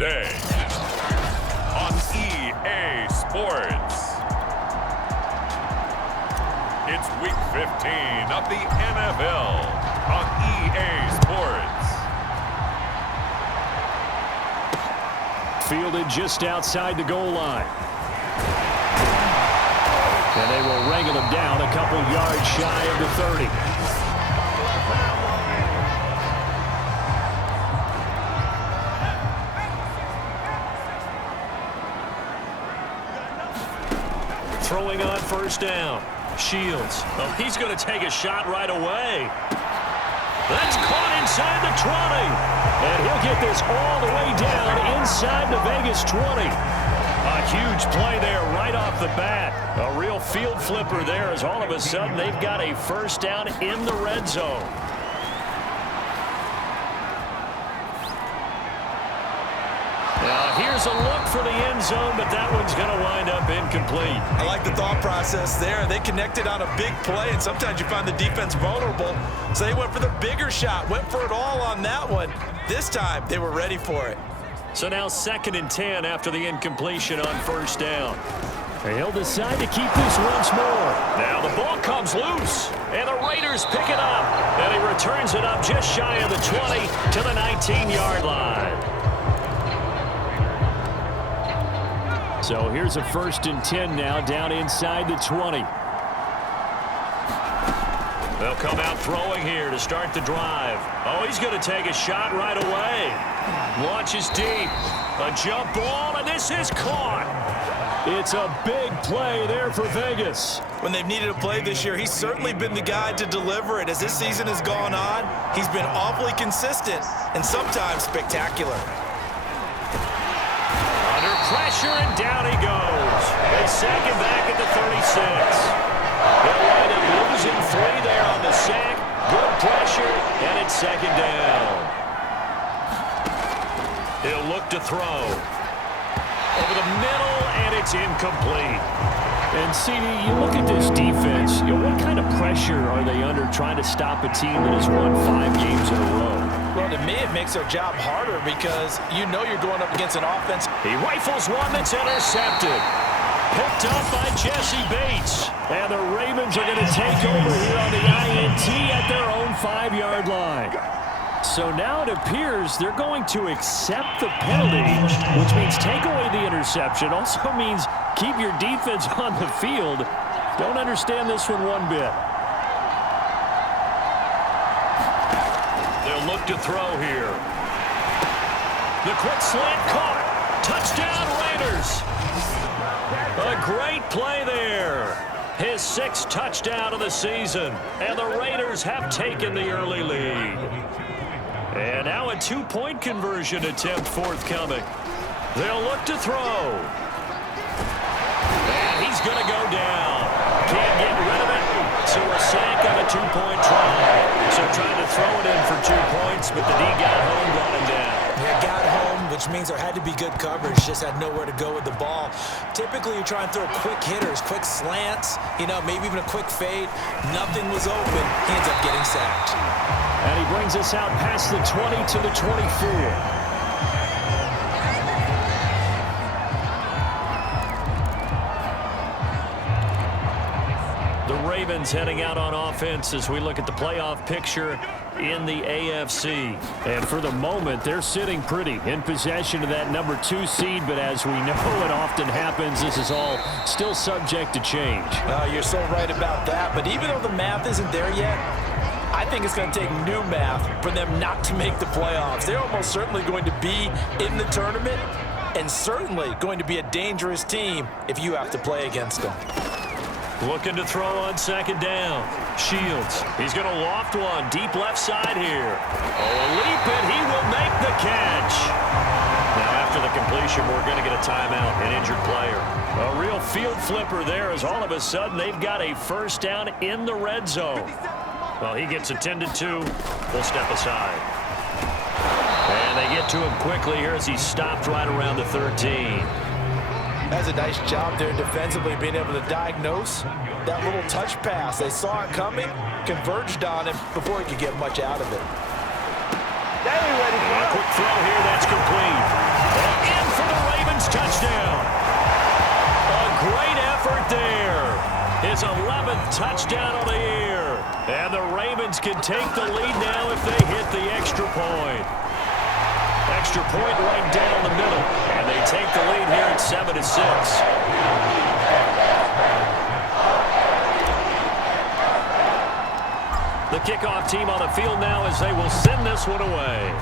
today on EA Sports. It's Week 15 of the NFL on EA Sports. Fielded just outside the goal line. And they will wrangle him down a couple yards shy of the 30. Throwing on first down. Shields. Oh, he's going to take a shot right away. That's caught inside the 20. And he'll get this all the way down inside the Vegas 20. A huge play there right off the bat. A real field flipper there as all of a sudden they've got a first down in the red zone. Now here's a look for the end zone, but that one's going to wind up incomplete. I like the thought process there. They connected on a big play, and sometimes you find the defense vulnerable. So they went for the bigger shot, went for it all on that one. This time, they were ready for it. So now 2nd and 10 after the incompletion on first down. He'll decide to keep this once more. Now the ball comes loose, and the Raiders pick it up. And he returns it up just shy of the 20 to the 19-yard line. So here's a 1st and 10 now down inside the 20. They'll come out throwing here to start the drive. Oh, he's going to take a shot right away. Launches deep. A jump ball, and this is caught. It's a big play there for Vegas. When they've needed a play this year, he's certainly been the guy to deliver it. As this season has gone on, he's been awfully consistent and sometimes spectacular. Under pressure, and down he goes. They sack him back at the 36. They'll wind up losing 3 there on the sack. Good pressure, and it's 2nd down. He'll look to throw. Over the middle, and it's incomplete. And, CD, you look at this defense, what kind of pressure are they under trying to stop a team that has won 5 games in a row? Well, to me, it makes their job harder because you know you're going up against an offense. He rifles one that's intercepted. Picked up by Jesse Bates. And the Ravens are going to take over here on the INT at their own 5-yard line. So now it appears they're going to accept the penalty, which means take away the interception. Also means keep your defense on the field. Don't understand this one bit. They'll look to throw here. The quick slant caught. Touchdown Raiders. A great play there. His 6th touchdown of the season. And the Raiders have taken the early lead. And now a 2-point conversion attempt forthcoming. They'll look to throw. And he's going to go down. Can't get rid of it. So a sack on a 2-point try. So trying to throw it in for 2 points, but the D got home, brought him down. Yeah, got home, which means there had to be good coverage. Just had nowhere to go with the ball. Typically, you try and throw quick hitters, quick slants, maybe even a quick fade. Nothing was open. He ends up getting sacked. And he brings us out past the 20 to the 24. Ravens heading out on offense as we look at the playoff picture in the AFC. And for the moment, they're sitting pretty in possession of that number 2 seed. But as we know it often happens, this is all still subject to change. You're so right about that. But even though the math isn't there yet, I think it's going to take new math for them not to make the playoffs. They're almost certainly going to be in the tournament and certainly going to be a dangerous team if you have to play against them. Looking to throw on 2nd down. Shields. He's going to loft one deep left side here. Oh, a leap, and he will make the catch. Now, after the completion, we're going to get a timeout, an injured player. A real field flipper there as all of a sudden they've got a first down in the red zone. Well, he gets attended to. We'll step aside. And they get to him quickly here as he's stopped right around the 13. That's a nice job there defensively, being able to diagnose that little touch pass. They saw it coming, converged on him before he could get much out of it. A quick throw here, that's complete. And touchdown. A great effort there. His 11th touchdown of the year. And the Ravens can take the lead now if they hit the extra point. Extra point right down the middle. And they take the lead here at 7-6. The kickoff team on the field now as they will send this one away.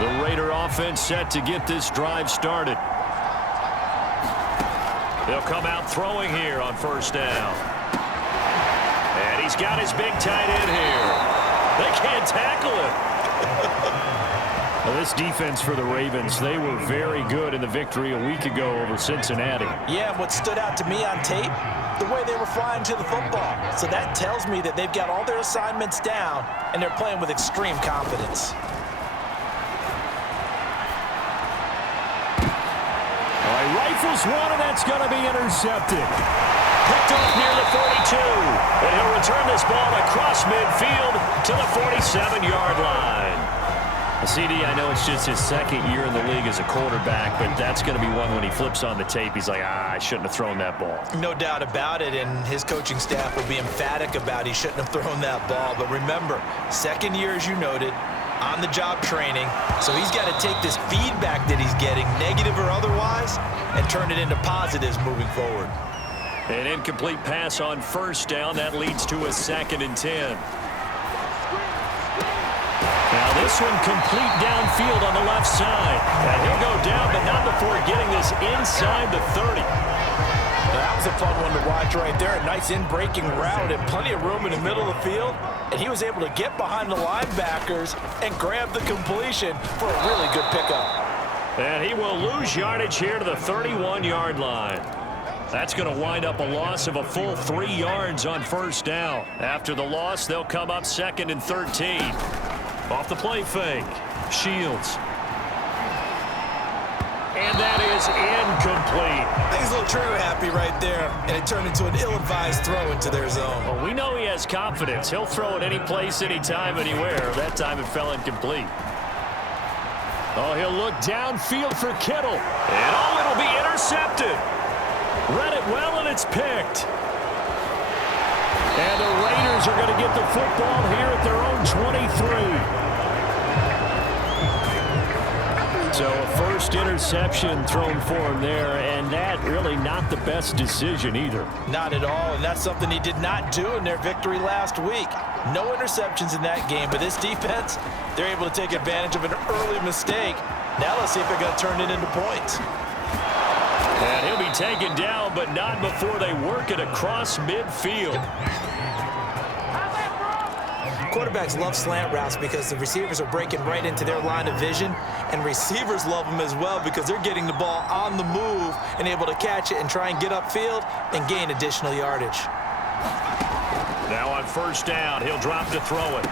The Raider offense set to get this drive started. They'll come out throwing here on first down. And he's got his big tight end here. They can't tackle him. Well, this defense for the Ravens, they were very good in the victory a week ago over Cincinnati. Yeah, and what stood out to me on tape, the way they were flying to the football. So that tells me that they've got all their assignments down, and they're playing with extreme confidence. All right, rifles one, and that's going to be intercepted. Picked off near the 42. And he'll return this ball across midfield to the 47-yard line. CD, I know it's just his second year in the league as a quarterback, but that's going to be one when he flips on the tape. He's like, I shouldn't have thrown that ball. No doubt about it, and his coaching staff will be emphatic about he shouldn't have thrown that ball. But remember, second year, as you noted, on-the-job training, so he's got to take this feedback that he's getting, negative or otherwise, and turn it into positives moving forward. An incomplete pass on first down. That leads to a 2nd and 10. Now this one complete downfield on the left side. And he'll go down, but not before getting this inside the 30. That was a fun one to watch right there. A nice in-breaking route and plenty of room in the middle of the field. And he was able to get behind the linebackers and grab the completion for a really good pickup. And he will lose yardage here to the 31-yard line. That's going to wind up a loss of a full 3 yards on first down. After the loss, they'll come up 2nd and 13. Off the play fake. Shields. And that is incomplete. I think he's a little trigger happy right there, and it turned into an ill-advised throw into their zone. Well, we know he has confidence. He'll throw it any place, anytime, anywhere. That time it fell incomplete. Oh, he'll look downfield for Kittle. And oh, it'll be intercepted. Read it well, and it's picked. And the Raiders are going to get the football here at their own 23. So a first interception thrown for him there, and that really not the best decision either. Not at all, and that's something he did not do in their victory last week. No interceptions in that game, but this defense, they're able to take advantage of an early mistake. Now let's see if they're going to turn it into points. And he'll be taken down, but not before they work it across midfield. Quarterbacks love slant routes because the receivers are breaking right into their line of vision, and receivers love them as well because they're getting the ball on the move and able to catch it and try and get upfield and gain additional yardage. Now on first down, he'll drop to throw it.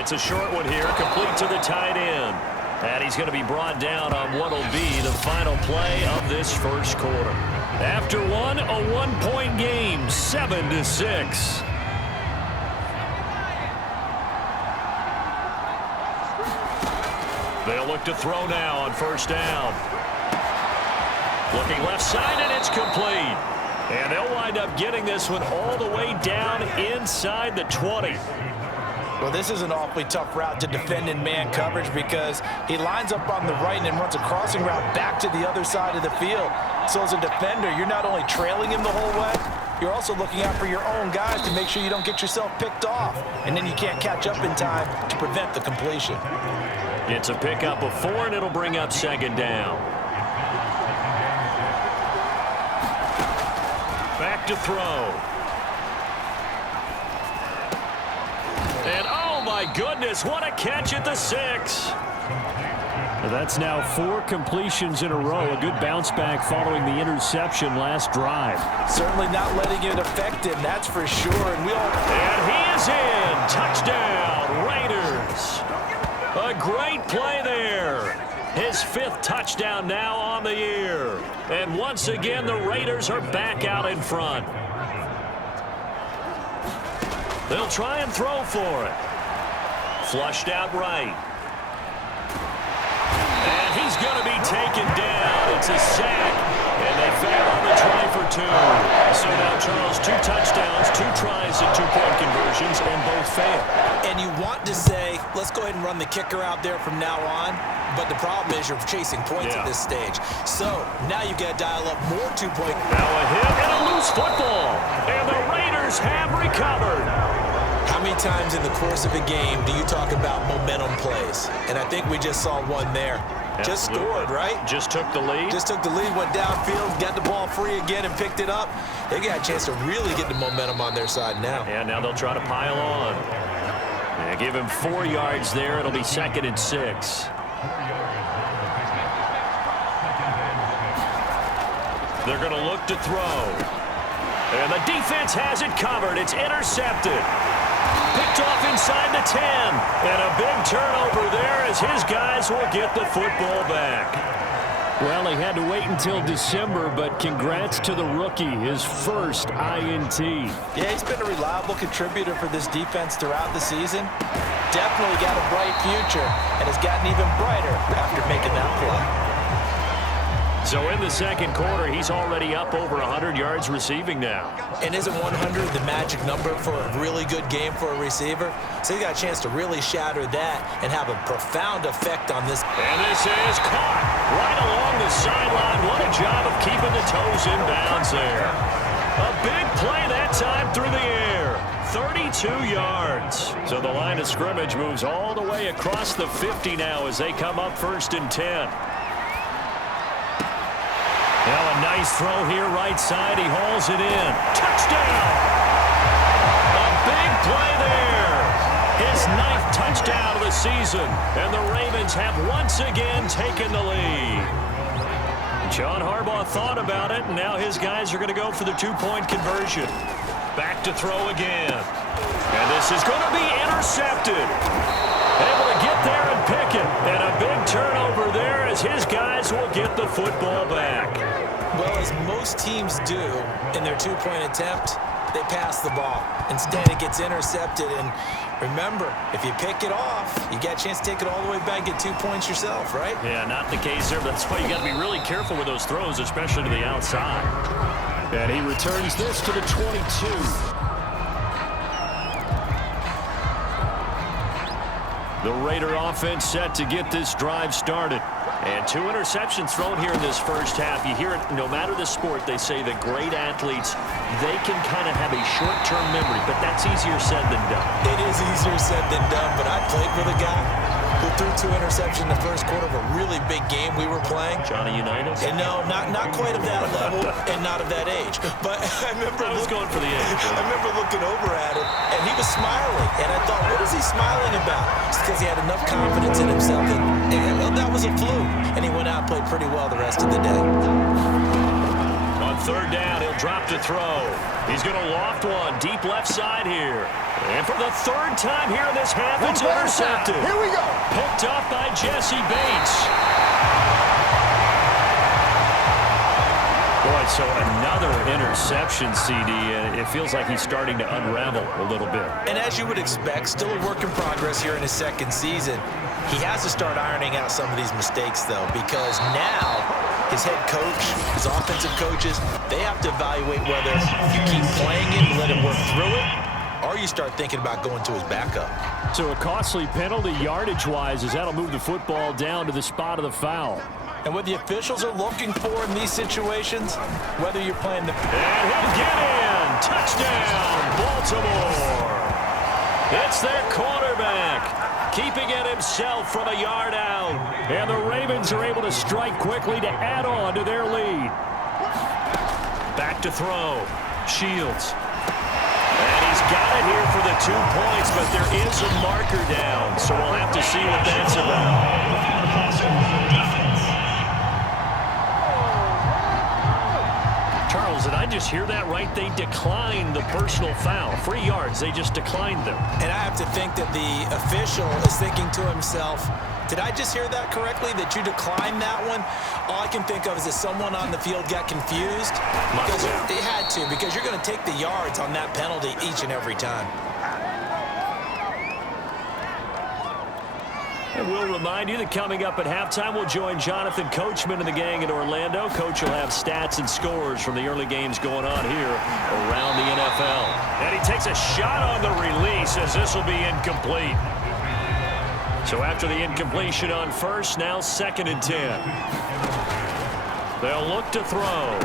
It's a short one here, complete to the tight end. And he's going to be brought down on what will be the final play of this first quarter. After one, a one-point game, 7-6. They'll look to throw now on first down. Looking left side, and it's complete. And they'll wind up getting this one all the way down inside the 20. Well, this is an awfully tough route to defend in man coverage because he lines up on the right and then runs a crossing route back to the other side of the field. So as a defender, you're not only trailing him the whole way, you're also looking out for your own guys to make sure you don't get yourself picked off. And then you can't catch up in time to prevent the completion. It's a pickup of 4, and it'll bring up 2nd down. Back to throw. And oh my goodness, what a catch at the 6. That's now 4 completions in a row. A good bounce back following the interception last drive. Certainly not letting it affect him, that's for sure. And he is in. Touchdown, Raiders. A great play there. His 5th touchdown now on the year. And once again, the Raiders are back out in front. They'll try and throw for it. Flushed out right. And he's going to be taken down. It's a sack. And they fail on the try for 2. So now, Charles, 2 touchdowns, 2 tries at 2-point conversions, and both fail. And you want to say, let's go ahead and run the kicker out there from now on. But the problem is you're chasing points at this stage. So now you've got to dial up more 2-point. Now a hit and a loose football. And the Raiders have recovered. How many times in the course of a game do you talk about momentum plays? And I think we just saw one there. Just scored, right? Just took the lead. Just took the lead, went downfield, got the ball free again, and picked it up. They got a chance to really get the momentum on their side now. And now they'll try to pile on. Yeah, give him 4 yards there. It'll be 2nd and 6. They're going to look to throw. And the defense has it covered. It's intercepted. Picked off inside the 10. And a big turnover there as his guys will get the football back. Well, he had to wait until December, but congrats to the rookie, his first INT. Yeah, he's been a reliable contributor for this defense throughout the season. Definitely got a bright future and has gotten even brighter after making that play. So in the second quarter, he's already up over 100 yards receiving now. And isn't 100 the magic number for a really good game for a receiver? So he got a chance to really shatter that and have a profound effect on this. And this is caught right along the sideline. What a job of keeping the toes in bounds there. A big play that time through the air. 32 yards. So the line of scrimmage moves all the way across the 50 now as they come up 1st and 10. Now a nice throw here right side. He hauls it in. Touchdown! A big play there. His 9th touchdown of the season. And the Ravens have once again taken the lead. John Harbaugh thought about it, and now his guys are going to go for the 2-point conversion. Back to throw again. And this is going to be intercepted. Able to get there and pick it. And a big turnover there as his guys will get the football back. Well, as most teams do in their 2-point attempt, they pass the ball. Instead, it gets intercepted. And remember, if you pick it off, you get a chance to take it all the way back and get 2 points yourself, right? Yeah, not the case there. But that's why you got to be really careful with those throws, especially to the outside. And he returns this to the 22. The Raider offense set to get this drive started. And 2 interceptions thrown here in this first half. You hear it, no matter the sport, they say that great athletes, they can kind of have a short-term memory, but that's easier said than done. It is easier said than done, but I played with a guy who threw 2 interceptions in the first quarter of a really big game we were playing. Johnny Unitas? And no, not quite of that level and not of that age. But I remember I was going for the age. I remember looking over at him, and he was smiling. And I thought, what is he smiling about? It's because he had enough confidence in himself that that was a fluke. And he went out and played pretty well the rest of the day. On 3rd down, he'll drop to throw. He's going to loft one deep left side here. And for the 3rd time here in this half, it's intercepted. Here we go. Picked up by Jesse Bates. Boy, so another interception, CD. It feels like he's starting to unravel a little bit. And as you would expect, still a work in progress here in his 2nd season. He has to start ironing out some of these mistakes, though, because now his head coach, his offensive coaches, they have to evaluate whether you keep playing it and let him work through it, or you start thinking about going to his backup. So a costly penalty yardage-wise as that'll move the football down to the spot of the foul. And what the officials are looking for in these situations, whether you're playing the... And he'll get in! Touchdown, Baltimore! It's their quarterback, keeping it himself from a yard out. And the Ravens are able to strike quickly to add on to their lead. Back to throw. Shields. And he's got it here for the 2 points, but there is a marker down, so we'll have to see what that's about. Charles, did I just hear that right? They declined the personal foul. 3 yards, they just declined them. And I have to think that the official is thinking to himself, did I just hear that correctly, that you declined that one? All I can think of is that someone on the field got confused. Because it had to, because you're going to take the yards on that penalty each and every time. And we'll remind you that coming up at halftime, we'll join Jonathan Coachman and the gang in Orlando. Coach will have stats and scores from the early games going on here around the NFL. And he takes a shot on the release as this will be incomplete. So after the incompletion on first, now 2nd and 10. They'll look to throw.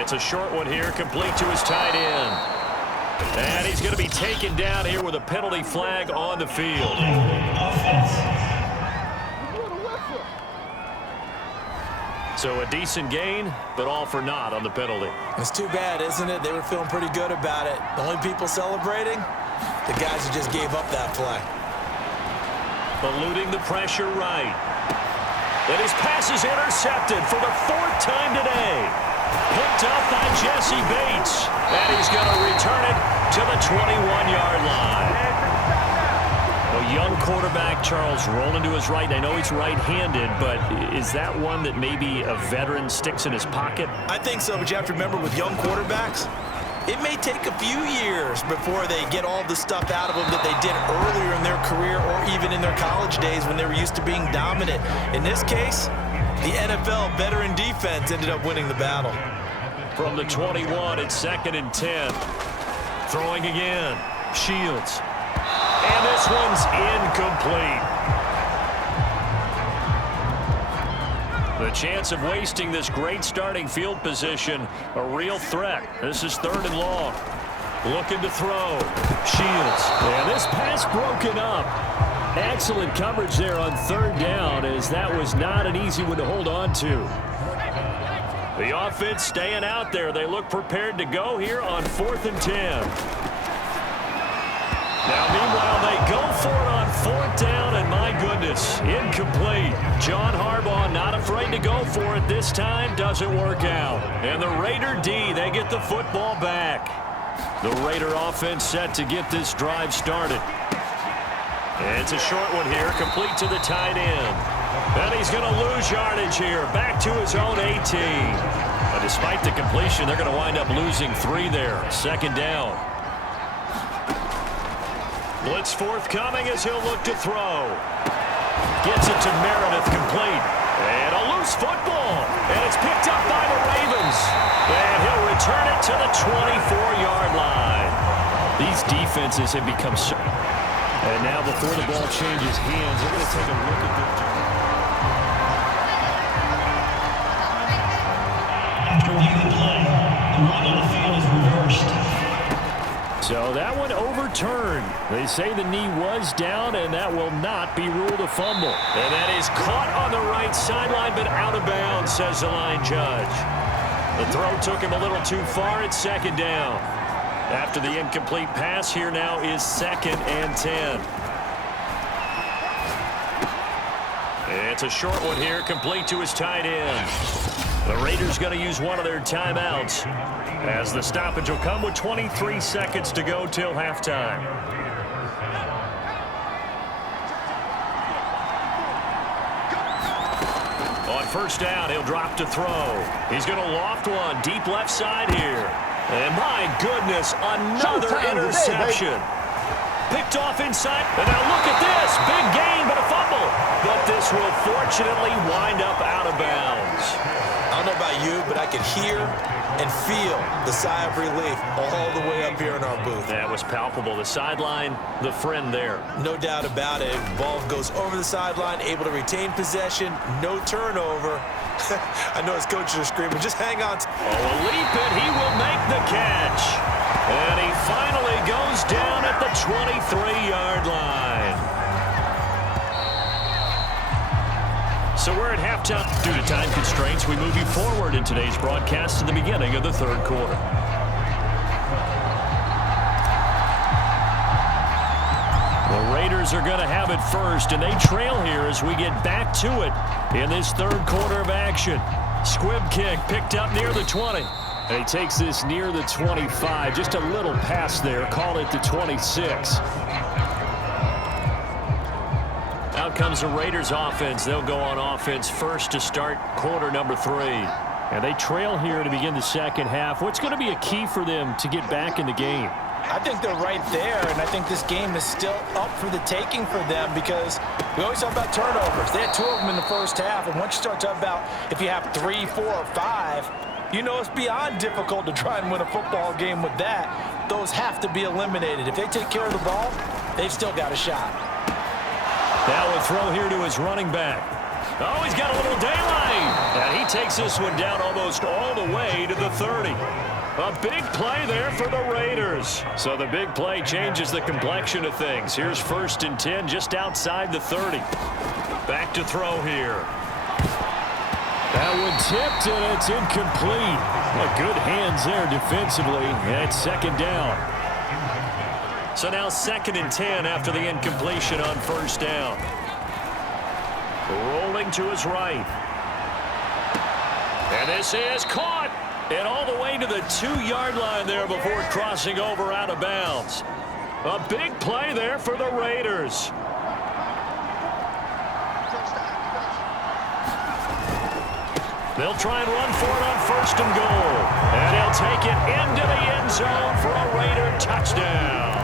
It's a short one here, complete to his tight end. And he's going to be taken down here with a penalty flag on the field. So a decent gain, but all for naught on the penalty. It's too bad, isn't it? They were feeling pretty good about it. The only people celebrating, the guys who just gave up that play. Eluding the pressure right. And his pass is intercepted for the 4th time today. Picked up by Jesse Bates. And he's going to return it to the 21-yard line. A young quarterback, Charles, rolling to his right. I know he's right-handed, but is that one that maybe a veteran sticks in his pocket? I think so, but you have to remember with young quarterbacks, it may take a few years before they get all the stuff out of them that they did earlier in their career or even in their college days when they were used to being dominant. In this case, the NFL veteran defense ended up winning the battle. From the 21, it's 2nd and 10. Throwing again. Shields. And this one's incomplete. The chance of wasting this great starting field position, a real threat. This is 3rd and long. Looking to throw. Shields. And this pass broken up. Excellent coverage there on 3rd down, as that was not an easy one to hold on to. The offense staying out there. They look prepared to go here on 4th and 10. Now, meanwhile, they go for it on 4th down, and my goodness, incomplete. John Harbaugh not afraid to go for it this time. Doesn't work out. And the Raider D, they get the football back. The Raider offense set to get this drive started. And it's a short one here, complete to the tight end. And he's going to lose yardage here, back to his own 18. But despite the completion, they're going to wind up losing 3 there. 2nd down. Blitz forthcoming as he'll look to throw. Gets it to Meredith, complete. And a loose football. And it's picked up by the Ravens. And he'll return it to the 24-yard line. These defenses have become so... And now before the ball changes hands, they're going to take a look at the... After review the play, the rule on the field is reversed. So that one overturned. They say the knee was down, and that will not be ruled a fumble. And that is caught on the right sideline, but out of bounds, says the line judge. The throw took him a little too far at 2nd down. After the incomplete pass, here now is 2nd and 10. It's a short one here, complete to his tight end. The Raiders going to use one of their timeouts, as the stoppage will come with 23 seconds to go till halftime. On 1st down, he'll drop to throw. He's going to loft one deep left side here. And my goodness, another interception. Picked off inside. And now look at this. Big gain, but a fumble. But this will fortunately wind up out of bounds. I don't know about you, but I can hear and feel the sigh of relief all the way up here in our booth. That was palpable. The sideline, the friend there. No doubt about it. Ball goes over the sideline, able to retain possession, no turnover. I know his coaches are screaming, just hang on. Oh, a leap, and he will make the catch. And he finally goes down at the 23-yard line. So we're at halftime. Due to time constraints, we move you forward in today's broadcast to the beginning of the 3rd quarter. The Raiders are going to have it first, and they trail here as we get back to it in this 3rd quarter of action. Squib kick picked up near the 20. And he takes this near the 25. Just a little pass there. Call it the 26. Out comes the Raiders offense. They'll go on offense first to start quarter number 3. And they trail here to begin the 2nd half. What's going to be a key for them to get back in the game? I think they're right there, and I think this game is still up for the taking for them because we always talk about turnovers. They had 2 of them in the first half, and once you start talking about if you have 3, 4, or 5, you know it's beyond difficult to try and win a football game with that. Those have to be eliminated. If they take care of the ball, they've still got a shot. Now a throw here to his running back. Oh, he's got a little daylight. And he takes this one down almost all the way to the 30. A big play there for the Raiders. So the big play changes the complexion of things. Here's 1st and 10 just outside the 30. Back to throw here. That one tipped, and it's incomplete. Good hands there defensively, and it's 2nd down. So now 2nd and 10 after the incompletion on 1st down. Rolling to his right. And this is caught. And all the way to the 2-yard line there before crossing over out of bounds. A big play there for the Raiders. They'll try and run for it on 1st and goal. And he'll take it into the end zone for a Raider touchdown.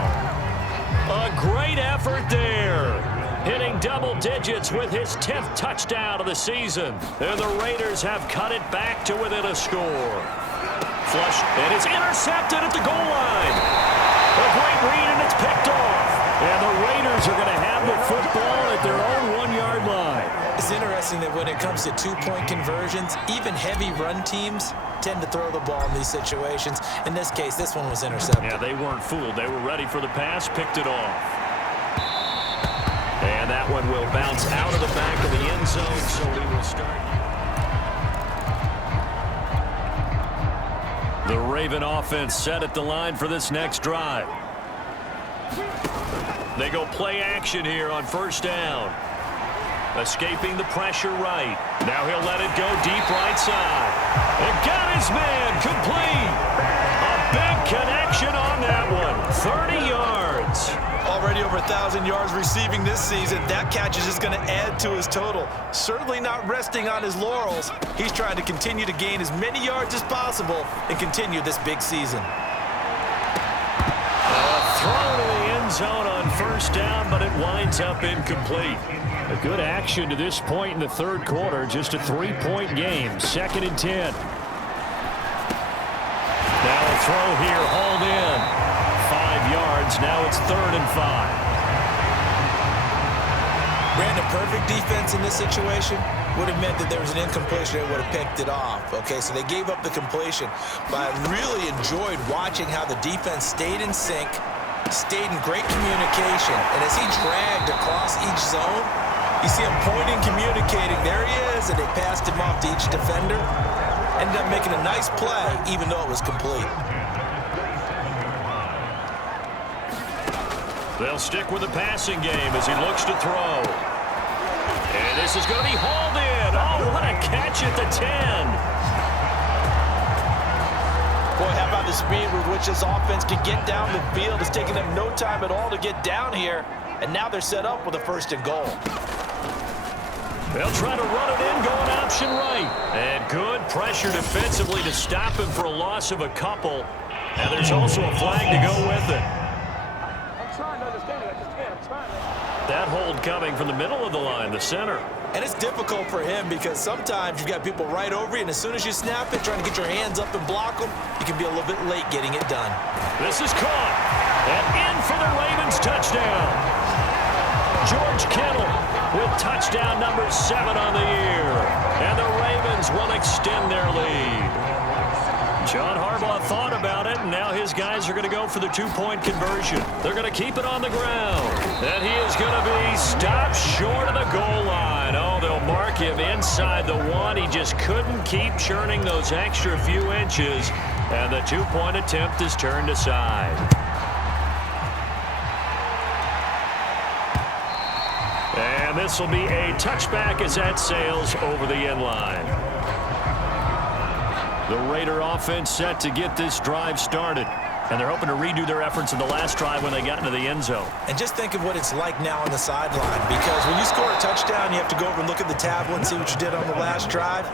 A great effort there. Hitting double digits with his 10th touchdown of the season. And the Raiders have cut it back to within a score. Flush, and it's intercepted at the goal line. A great read, and it's picked off. And the Raiders are going to have the football at their own 1-yard line. It's interesting that when it comes to 2-point conversions, even heavy run teams tend to throw the ball in these situations. In this case, this one was intercepted. Yeah, they weren't fooled. They were ready for the pass, picked it off. And that one will bounce out of the back of the end zone, so we will start. The Raven offense set at the line for this next drive. They go play action here on 1st down. Escaping the pressure right. Now he'll let it go deep right side. And got his man complete. A big connection on that one. 30 yards. Already over 1,000 yards receiving this season. That catch is just going to add to his total. Certainly not resting on his laurels. He's trying to continue to gain as many yards as possible and continue this big season. A throw to the end zone on 1st down, but it winds up incomplete. A good action to this point in the 3rd quarter. Just a 3-point game. 2nd and 10. Now a throw here, hauled in. 5 yards. Now it's 3rd and 5. Brandon, perfect defense in this situation would have meant that there was an incompletion and would have picked it off. Okay, so they gave up the completion. But I really enjoyed watching how the defense stayed in sync, stayed in great communication. And as he dragged across each zone, you see him pointing, communicating. There he is, and they passed him off to each defender. Ended up making a nice play, even though it was complete. They'll stick with the passing game as he looks to throw. And this is going to be hauled in. Oh, what a catch at the 10. Boy, how about the speed with which this offense can get down the field? It's taking them no time at all to get down here. And now they're set up with a 1st and goal. They'll try to run it in, going option right. And good pressure defensively to stop him for a loss of a couple. And there's also a flag to go with it. That hold coming from the middle of the line, the center. And it's difficult for him because sometimes you've got people right over you, and as soon as you snap it, trying to get your hands up and block them, you can be a little bit late getting it done. This is caught. And in for the Ravens touchdown. George Kittle with touchdown number 7 on the year. And the Ravens will extend their lead. John Harbaugh thought about it, and now his guys are going to go for the 2-point conversion. They're going to keep it on the ground. And he is going to be stopped short of the goal line. Oh, they'll mark him inside the 1. He just couldn't keep churning those extra few inches. And the 2-point attempt is turned aside. And this will be a touchback as that sails over the end line. The Raider offense set to get this drive started. And they're hoping to redo their efforts in the last drive when they got into the end zone. And just think of what it's like now on the sideline. Because when you score a touchdown, you have to go over and look at the tablet and see what you did on the last drive.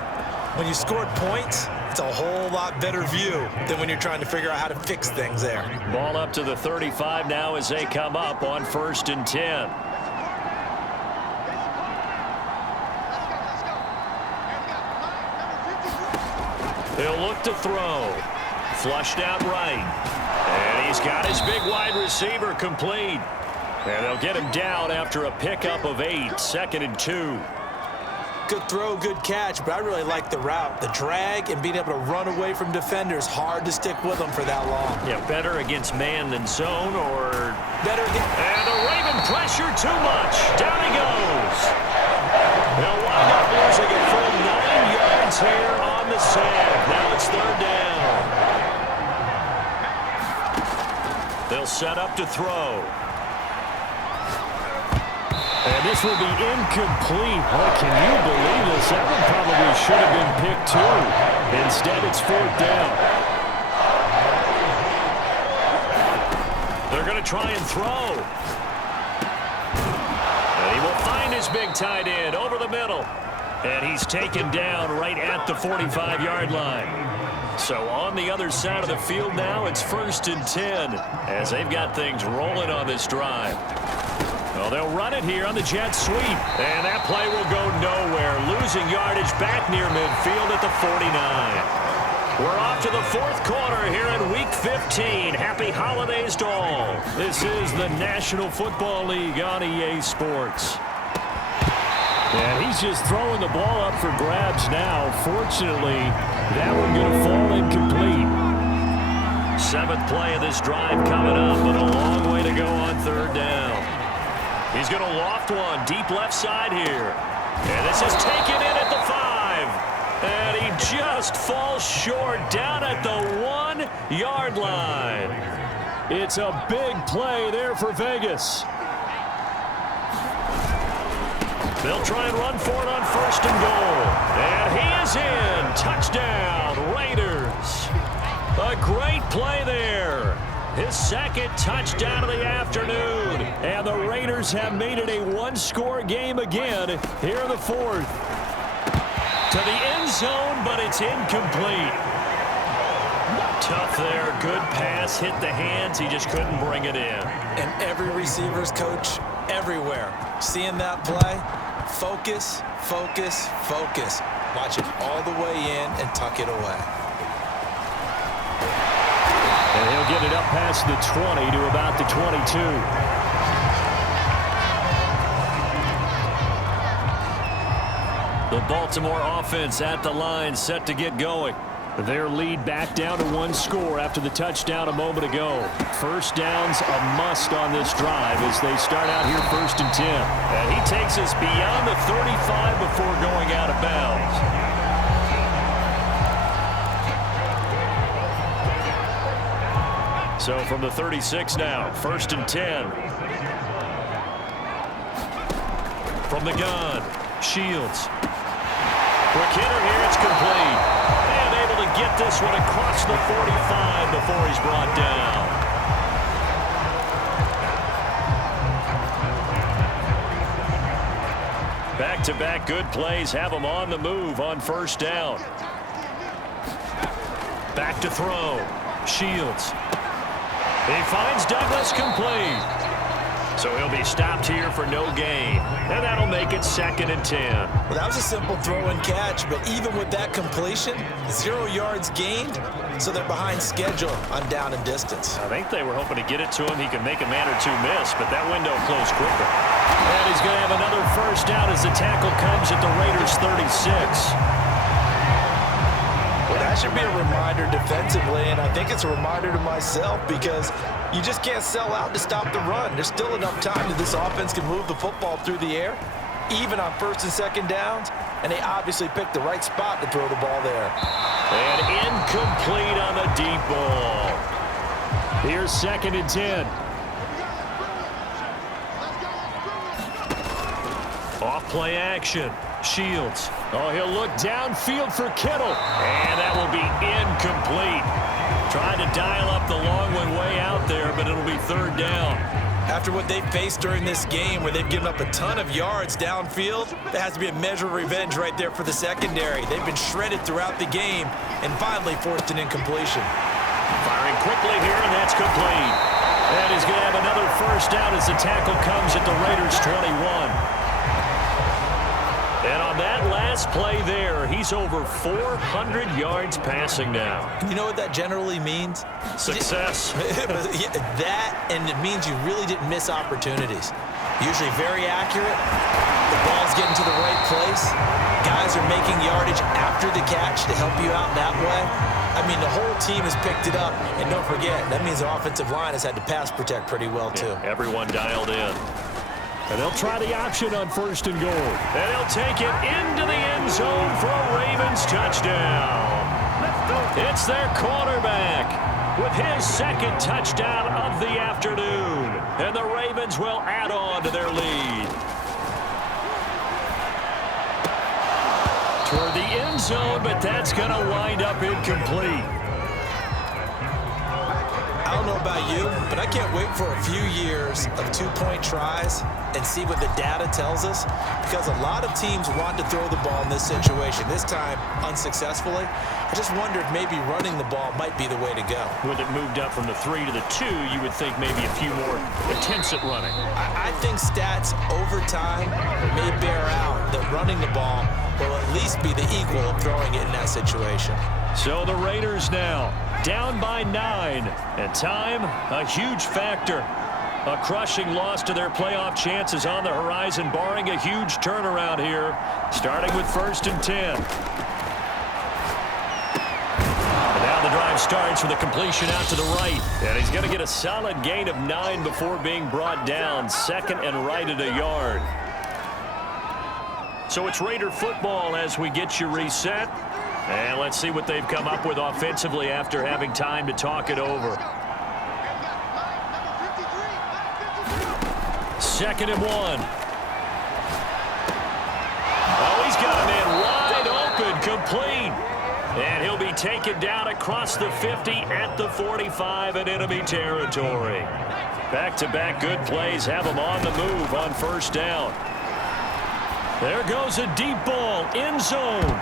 When you scored points, it's a whole lot better view than when you're trying to figure out how to fix things there. Ball up to the 35 now as they come up on 1st and 10. He'll look to throw. Flushed out right. And he's got his big wide receiver complete. And they'll get him down after a pickup of 8, 2nd and 2. Good throw, good catch, but I really like the route. The drag and being able to run away from defenders, hard to stick with them for that long. Yeah, better against man than zone, or better against... And the Raven pressure too much. Down he goes. They'll wind up losing a full 9 yards here on the save. Now it's 3rd down. They'll set up to throw. And this will be incomplete. Oh, can you believe this? That one probably should have been picked too. Instead, it's 4th down. They're going to try and throw. And he will find his big tight end over the middle. And he's taken down right at the 45-yard line. So on the other side of the field now, it's 1st and 10 as they've got things rolling on this drive. Well, they'll run it here on the jet sweep. And that play will go nowhere. Losing yardage back near midfield at the 49. We're off to the 4th quarter here in Week 15. Happy holidays to all. This is the National Football League on EA Sports. And he's just throwing the ball up for grabs now. Fortunately, that one going to fall incomplete. 7th play of this drive coming up, but a long way to go on 3rd down. He's going to loft one deep left side here. And this is taken in at the 5. And he just falls short down at the 1-yard line. It's a big play there for Vegas. They'll try and run for it on 1st and goal. And he is in. Touchdown, Raiders. A great play there. His 2nd touchdown of the afternoon. And the Raiders have made it a one-score game again here in the 4th. To the end zone, but it's incomplete. Tough there. Good pass. Hit the hands. He just couldn't bring it in. And every receiver's coach everywhere. Seeing that play, focus, focus, focus. Watch it all the way in and tuck it away. And he'll get it up past the 20 to about the 22. The Baltimore offense at the line, set to get going. Their lead back down to 1 score after the touchdown a moment ago. 1st down's a must on this drive as they start out here 1st and 10. And he takes us beyond the 35 before going out of bounds. So from the 36 now, 1st and 10. From the gun, Shields. Quick hitter here, it's complete. And able to get this one across the 45 before he's brought down. Back-to-back good plays have him on the move on 1st down. Back to throw, Shields. He finds Douglas complete. So he'll be stopped here for no gain. And that'll make it 2nd and 10. Well, that was a simple throw and catch, but even with that completion, 0 yards gained, so they're behind schedule on down and distance. I think they were hoping to get it to him. He could make a man or two miss, but that window closed quicker. And he's going to have another 1st down as the tackle comes at the Raiders' 36. That should be a reminder defensively, and I think it's a reminder to myself because you just can't sell out to stop the run. There's still enough time that this offense can move the football through the air, even on 1st and 2nd downs, and they obviously picked the right spot to throw the ball there. And incomplete on the deep ball. Here's 2nd and 10. Off play action. Shields. Oh, he'll look downfield for Kittle. And that will be incomplete. Tried to dial up the long one way out there, but it'll be 3rd down. After what they faced during this game where they've given up a ton of yards downfield, there has to be a measure of revenge right there for the secondary. They've been shredded throughout the game and finally forced an incompletion. Firing quickly here, and that's complete. And he's going to have another first down as the tackle comes at the Raiders' 21. And on that last play there, he's over 400 yards passing now. You know what that generally means? Success. That, and it means you really didn't miss opportunities. Usually very accurate. The ball's getting to the right place. Guys are making yardage after the catch to help you out that way. I mean, the whole team has picked it up. And don't forget, that means the offensive line has had to pass protect pretty well, too. Yeah, everyone dialed in. And they'll try the option on 1st and goal. And he'll take it into the end zone for a Ravens touchdown. It's their quarterback with his second touchdown of the afternoon. And the Ravens will add on to their lead. Toward the end zone, but that's going to wind up incomplete. I don't know about you, but I can't wait for a few years of two-point tries and see what the data tells us, because a lot of teams want to throw the ball in this situation. This time, unsuccessfully. I just wonder if maybe running the ball might be the way to go. With it moved up from the 3 to the 2, you would think maybe a few more attempts at running. I think stats over time may bear out that running the ball will at least be the equal of throwing it in that situation. So the Raiders now down by 9, and time a huge factor. A crushing loss to their playoff chances on the horizon, barring a huge turnaround here, starting with 1st and 10. And now the drive starts with a completion out to the right, and he's going to get a solid gain of 9 before being brought down, 2nd and right at a yard. So it's Raider football as we get you reset. And let's see what they've come up with offensively after having time to talk it over. 2nd and 1. Oh, he's got a man wide open, complete. And he'll be taken down across the 50 at the 45 in enemy territory. Back-to-back good plays have him on the move on 1st down. There goes a deep ball, end zone.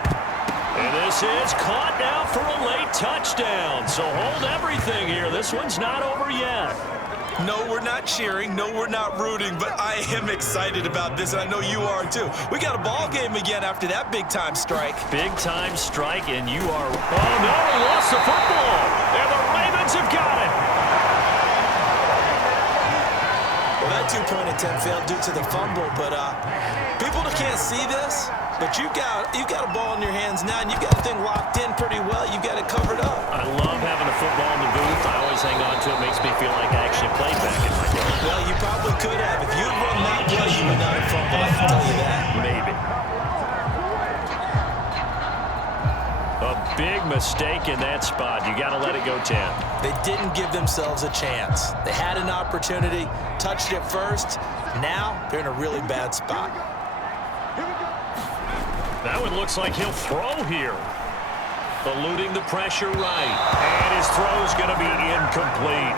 And this is caught now for a late touchdown. So hold everything here. This one's not over yet. No, we're not cheering. No, we're not rooting. But I am excited about this, and I know you are too. We got a ball game again after that big-time strike. Big-time strike, and you are... Oh, no, he lost the football. And the Ravens have got it. Well, that two-point attempt failed due to the fumble, but people that can't see this, but you've got a ball in your hands now, and you've got the thing locked in pretty well. You've got it covered up. I love having a football in the booth. I always hang on to it. Makes me feel like I actually played back in my day. Well, you probably could have. If you'd run that play, you would not have fumbled. I can tell you that. Maybe. A big mistake in that spot. You got to let it go 10. They didn't give themselves a chance. They had an opportunity, touched it first. Now they're in a really bad spot. That one looks like he'll throw here. Eluding the pressure right. And his throw's going to be incomplete.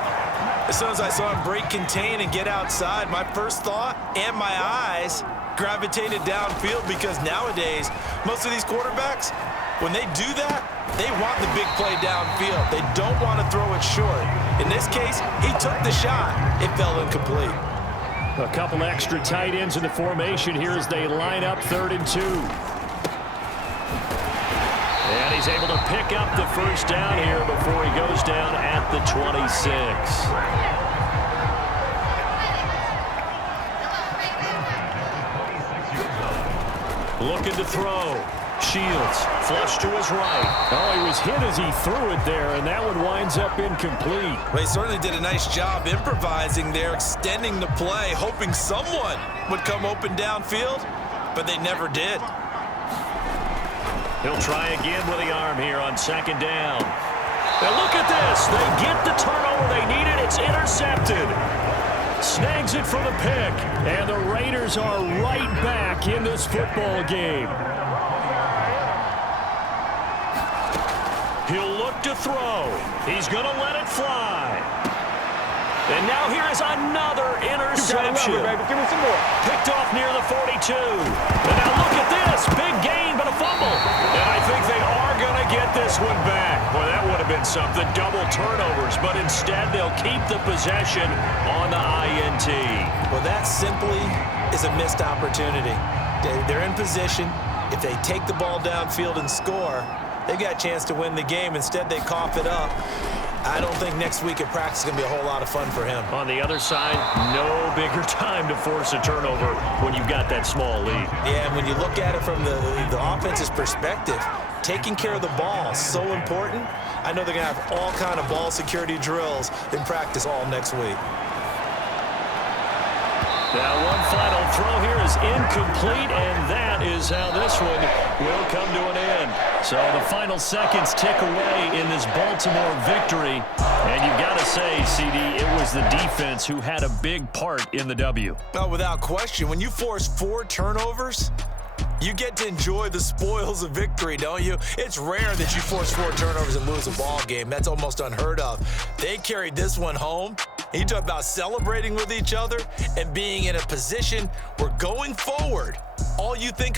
As soon as I saw him break contain and get outside, my first thought and my eyes gravitated downfield, because nowadays, most of these quarterbacks, when they do that, they want the big play downfield. They don't want to throw it short. In this case, he took the shot. It fell incomplete. A couple extra tight ends in the formation here as they line up 3rd and 2. And he's able to pick up the first down here before he goes down at the 26. Looking to throw. Shields, flush to his right. Oh, he was hit as he threw it there, and that one winds up incomplete. They certainly did a nice job improvising there, extending the play, hoping someone would come open downfield, but they never did. He'll try again with the arm here on 2nd down. Now look at this. They get the turnover they needed. It's intercepted. Snags it for the pick. And the Raiders are right back in this football game. He'll look to throw. He's going to let it fly. And now here is another interception. Give me some more. Picked off near the 42. And now look at this. Big gain, but a fumble. And I think they are going to get this one back. Boy, that would have been something. Double turnovers. But instead, they'll keep the possession on the INT. Well, that simply is a missed opportunity. They're in position. If they take the ball downfield and score, they've got a chance to win the game. Instead, they cough it up. I don't think next week at practice is going to be a whole lot of fun for him. On the other side, no bigger time to force a turnover when you've got that small lead. Yeah, and when you look at it from the offense's perspective, taking care of the ball is so important. I know they're going to have all kind of ball security drills in practice all next week. Now one final throw here is incomplete, and that is how this one will come to an end. So the final seconds tick away in this Baltimore victory. And you've got to say, CD, it was the defense who had a big part in the W. Oh, without question. When you force 4 turnovers, you get to enjoy the spoils of victory, don't you? It's rare that you force 4 turnovers and lose a ball game. That's almost unheard of. They carried this one home. You talk about celebrating with each other and being in a position where going forward, all you think about